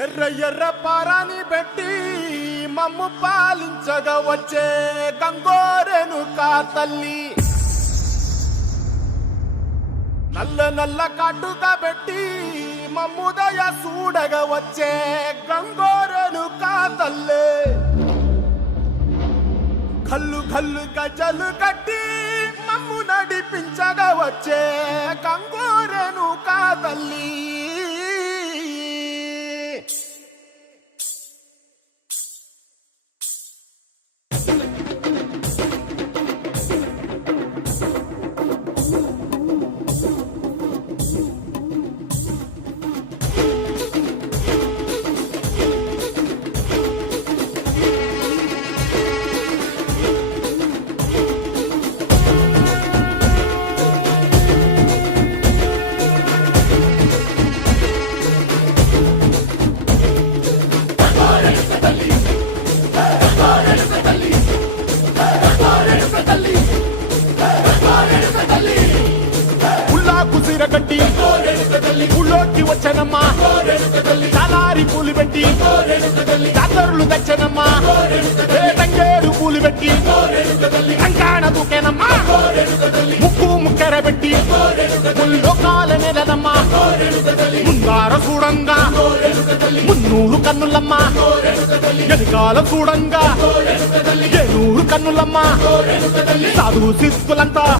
ఎర్ర ఎర్ర పారాని పెట్టి మమ్ము పాలించగా వచ్చే గంగోరెను కా తల్లి, నల్ల నల్ల కాటుగా పెట్టి మమ్ముదయ చూడగా వచ్చే గంగోరెను కా తల్లి, కల్లు కల్లు గజలు కట్టి మమ్ము నడిపించగా వచ్చే గంగోరెను కా తల్లి. గట్టి ఊళ్ళోకి వచ్చనమ్మా, చాలారి పూలు పెట్టి జాతరులు తెచ్చనమ్మా, తంగేడు పూలు పెట్టి కంకాణ దూకేనమ్మా, ముక్కు ముక్కెర పెట్టి ముల్లోకాల నెలనమ్మా, ముందార చూడంగా మున్నూరు కన్నులమ్మా, వెనకాల చూడంగా ఏనూరు కన్నులమ్మా, సాధు సిద్ధులంతా